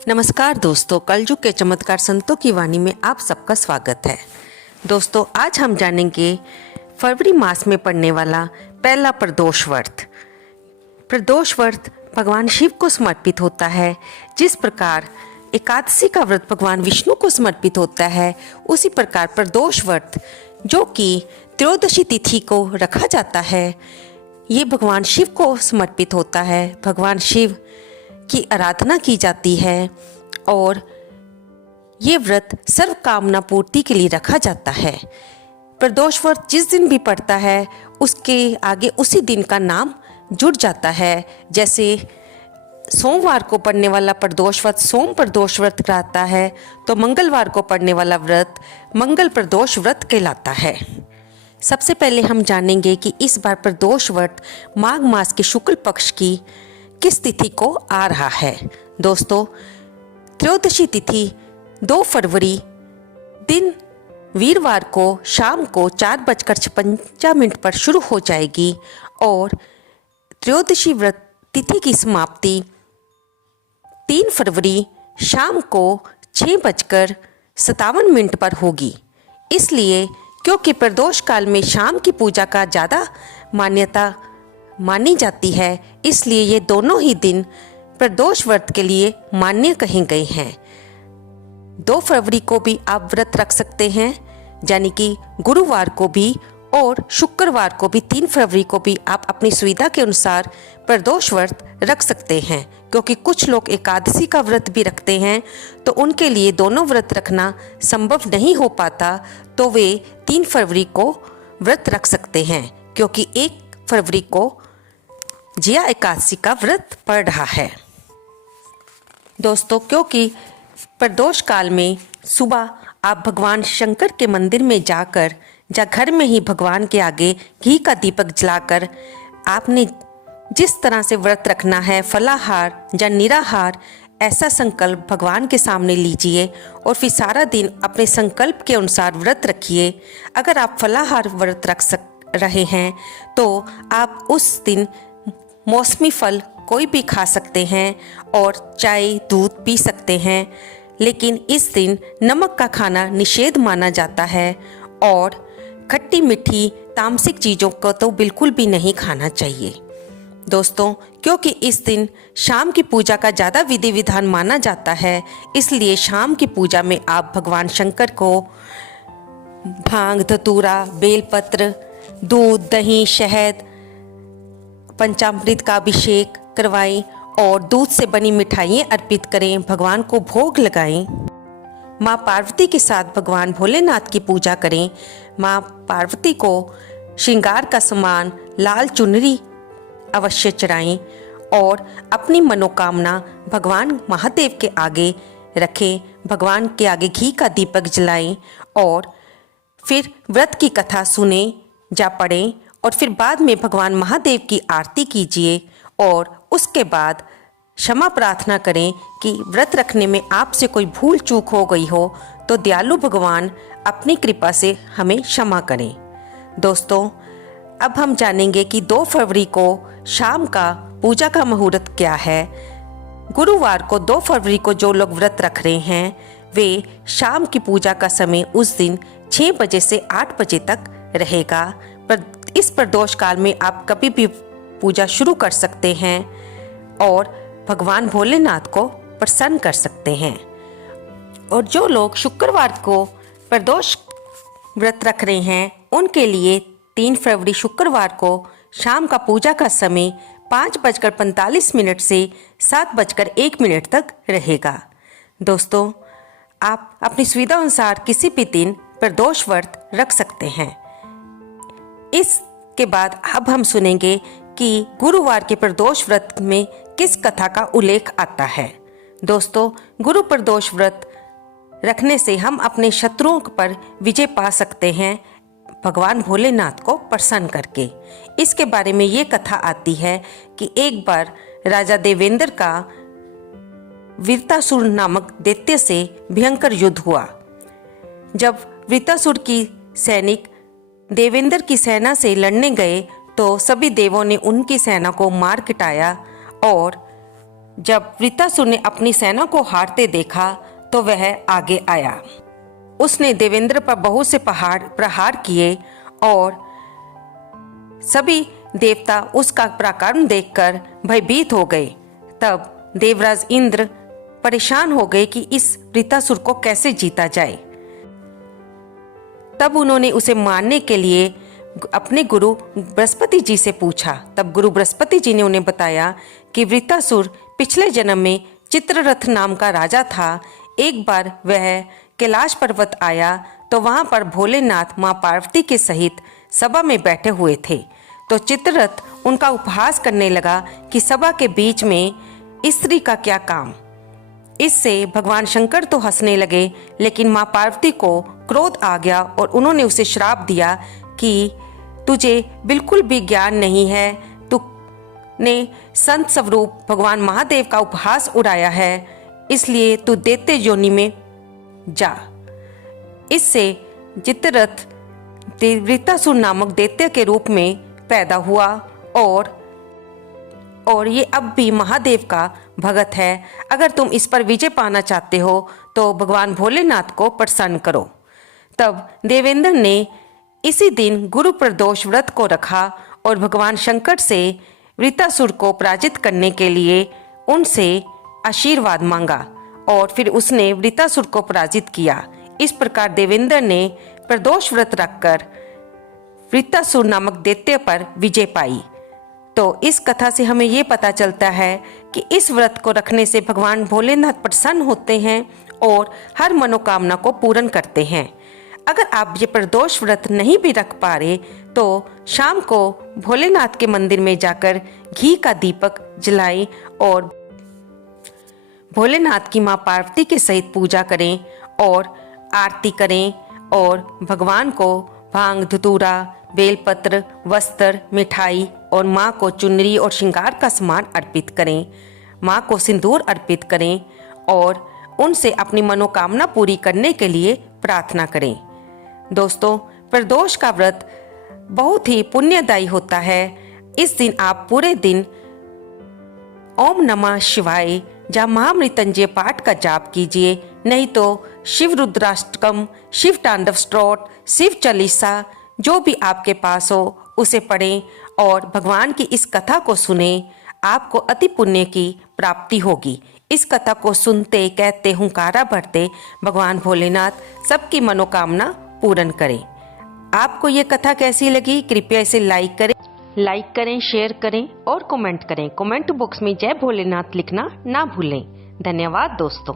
नमस्कार दोस्तों, कलयुग के चमत्कार संतों की वाणी में आप सबका स्वागत है। दोस्तों, आज हम जानेंगे फरवरी मास में पड़ने वाला पहला प्रदोष व्रत। प्रदोष व्रत भगवान शिव को समर्पित होता है। जिस प्रकार एकादशी का व्रत भगवान विष्णु को समर्पित होता है, उसी प्रकार प्रदोष व्रत जो कि त्रयोदशी तिथि को रखा जाता है, ये भगवान शिव को समर्पित होता है। भगवान शिव की आराधना की जाती है और ये व्रत सर्व कामना पूर्ति के लिए रखा जाता है। प्रदोष व्रत जिस दिन भी पड़ता है, उसके आगे उसी दिन का नाम जुड़ जाता है। जैसे सोमवार को पड़ने वाला प्रदोष व्रत सोम प्रदोष व्रत कहलाता है, तो मंगलवार को पड़ने वाला व्रत मंगल प्रदोष व्रत कहलाता है। सबसे पहले हम जानेंगे कि इस बार प्रदोष व्रत माघ मास के शुक्ल पक्ष की किस तिथि को आ रहा है। दोस्तों, त्रयोदशी तिथि 2 फरवरी दिन वीरवार को शाम को 4:56 पर शुरू हो जाएगी और त्रयोदशी व्रत तिथि की समाप्ति 3 फरवरी शाम को 6:57 पर होगी। इसलिए क्योंकि प्रदोष काल में शाम की पूजा का ज़्यादा मान्यता मानी जाती है, इसलिए ये दोनों ही दिन प्रदोष व्रत के लिए मान्य कहे गए हैं। 2 फरवरी को भी आप व्रत रख सकते हैं, यानी कि गुरुवार को भी, और शुक्रवार को भी 3 फरवरी को भी आप अपनी सुविधा के अनुसार प्रदोष व्रत रख सकते हैं। क्योंकि कुछ लोग एकादशी का व्रत भी रखते हैं, तो उनके लिए दोनों व्रत रखना संभव नहीं हो पाता, तो वे 3 फरवरी को व्रत रख सकते हैं। क्योंकि 1 फरवरी को जिया एकादशी का व्रत पड़ रहा है। दोस्तों, क्योंकि प्रदोष काल में सुबह आप भगवान शंकर के मंदिर में जाकर या घर में ही भगवान के आगे घी का दीपक जलाकर आपने जिस तरह से व्रत रखना है, फलाहार या निराहार, ऐसा संकल्प भगवान के सामने लीजिए और फिर सारा दिन अपने संकल्प के अनुसार व्रत रखिए। अगर आप फलाहार व्रत रहे हैं तो आप उस दिन मौसमी फल कोई भी खा सकते हैं और चाय दूध पी सकते हैं, लेकिन इस दिन नमक का खाना निषेध माना जाता है और खट्टी मीठी तामसिक चीज़ों को तो बिल्कुल भी नहीं खाना चाहिए। दोस्तों, क्योंकि इस दिन शाम की पूजा का ज़्यादा विधि विधान माना जाता है, इसलिए शाम की पूजा में आप भगवान शंकर को भांग, धतूरा, बेलपत्र, दूध, दही, शहद, पंचामृत का अभिषेक करवाएं और दूध से बनी मिठाइयाँ अर्पित करें, भगवान को भोग लगाएं। माँ पार्वती के साथ भगवान भोलेनाथ की पूजा करें। माँ पार्वती को श्रृंगार का सामान लाल चुनरी अवश्य चढ़ाएं और अपनी मनोकामना भगवान महादेव के आगे रखें। भगवान के आगे घी का दीपक जलाएं और फिर व्रत की कथा सुने जा पढ़ें और फिर बाद में भगवान महादेव की आरती कीजिए और उसके बाद क्षमा प्रार्थना करें कि व्रत रखने में आपसे कोई भूल चूक हो गई हो, तो दयालु भगवान अपनी कृपा से हमें क्षमा करें। दोस्तों, अब हम जानेंगे कि 2 फरवरी को शाम का पूजा का मुहूर्त क्या है। गुरुवार को 2 फरवरी को जो लोग व्रत रख रहे हैं, वे शाम की पूजा का समय उस दिन 6 बजे से 8 बजे तक रहेगा। पर इस प्रदोष काल में आप कभी भी पूजा शुरू कर सकते हैं और भगवान भोलेनाथ को प्रसन्न कर सकते हैं। और जो लोग शुक्रवार को प्रदोष व्रत रख रहे हैं, उनके लिए 3 फरवरी शुक्रवार को शाम का पूजा का समय 5:45 से 7:01 तक रहेगा। दोस्तों, आप अपनी सुविधा अनुसार किसी भी दिन प्रदोष व्रत रख सकते हैं। इसके बाद अब हम सुनेंगे कि गुरुवार के प्रदोष व्रत में किस कथा का उल्लेख आता है। दोस्तों, गुरु प्रदोष व्रत रखने से हम अपने शत्रुओं पर विजय पा सकते हैं, भगवान भोलेनाथ को प्रसन्न करके। इसके बारे में ये कथा आती है कि एक बार राजा देवेंद्र का वृत्तासुर नामक दैत्य से भयंकर युद्ध हुआ। जब वृत्तासुर की सैनिक देवेंद्र की सेना से लड़ने गए, तो सभी देवों ने उनकी सेना को मार गिटाया और जब वृत्तासुर ने अपनी सेना को हारते देखा तो वह आगे आया। उसने देवेंद्र पर बहुत से प्रहार किए और सभी देवता उसका पराक्रम देखकर भयभीत हो गए। तब देवराज इंद्र परेशान हो गए कि इस वृत्तासुर को कैसे जीता जाए। तब उन्होंने उसे मारने के लिए अपने गुरु बृहस्पति जी से पूछा। तब गुरु बृहस्पति जी ने उन्हें बताया कि वृत्तासुर पिछले जन्म में चित्ररथ नाम का राजा था। एक बार वह कैलाश पर्वत आया तो वहां पर भोलेनाथ मां पार्वती के सहित सभा में बैठे हुए थे। तो चित्ररथ उनका उपहास करने लगा कि सभा के बीच में स्त्री का क्या काम। इससे भगवान शंकर तो हंसने लगे, लेकिन मां पार्वती को क्रोध आ गया और उन्होंने उसे श्राप दिया कि तुझे बिल्कुल भी ज्ञान नहीं है, तूने संत स्वरूप भगवान महादेव का उपहास उड़ाया है, इसलिए तू दैत्य योनि में जा। इससे चित्ररथ वृत्तासुर नामक दैत्य के रूप में पैदा हुआ और ये अब भी महादेव का भगत है। अगर तुम इस पर विजय पाना चाहते हो तो भगवान भोलेनाथ को प्रसन्न करो। तब देवेंद्र ने इसी दिन गुरु प्रदोष व्रत को रखा और भगवान शंकर से वृत्तासुर को पराजित करने के लिए उनसे आशीर्वाद मांगा और फिर उसने वृत्तासुर को पराजित किया। इस प्रकार देवेंद्र ने प्रदोष व्रत रखकर वृत्तासुर नामक दैत्य पर विजय पाई। तो इस कथा से हमें ये पता चलता है कि इस व्रत को रखने से भगवान भोलेनाथ प्रसन्न होते हैं और हर मनोकामना को पूर्ण करते हैं। अगर आप ये प्रदोष व्रत नहीं भी रख पा रहे तो शाम को भोलेनाथ के मंदिर में जाकर घी का दीपक जलाएं और भोलेनाथ की मां पार्वती के सहित पूजा करें और आरती करें और भगवान को भांग, धतूरा, बेलपत्र, वस्त्र, मिठाई और माँ को चुनरी और श्रृंगार का सामान अर्पित करें। माँ को सिंदूर अर्पित करें और उनसे अपनी मनोकामना पूरी करने के लिए प्रार्थना करें। दोस्तों, प्रदोष का व्रत बहुत ही पुण्यदायी होता है। इस दिन आप पूरे दिन ओम नमः शिवाय या महामृत्युंजय पाठ का जाप कीजिए, नहीं तो शिव रुद्राष्टकम, शिव तांडव स्तोत्र, शिव चालीसा जो भी आपके पास हो उसे पढ़ें और भगवान की इस कथा को सुने। आपको अति पुण्य की प्राप्ति होगी। इस कथा को सुनते कहते हुंकारा भरते भगवान भोलेनाथ सबकी मनोकामना पूर्ण करें। आपको ये कथा कैसी लगी? कृपया इसे लाइक करें, शेयर करें और कमेंट करें। कमेंट बॉक्स में जय भोलेनाथ लिखना ना भूलें। धन्यवाद दोस्तों।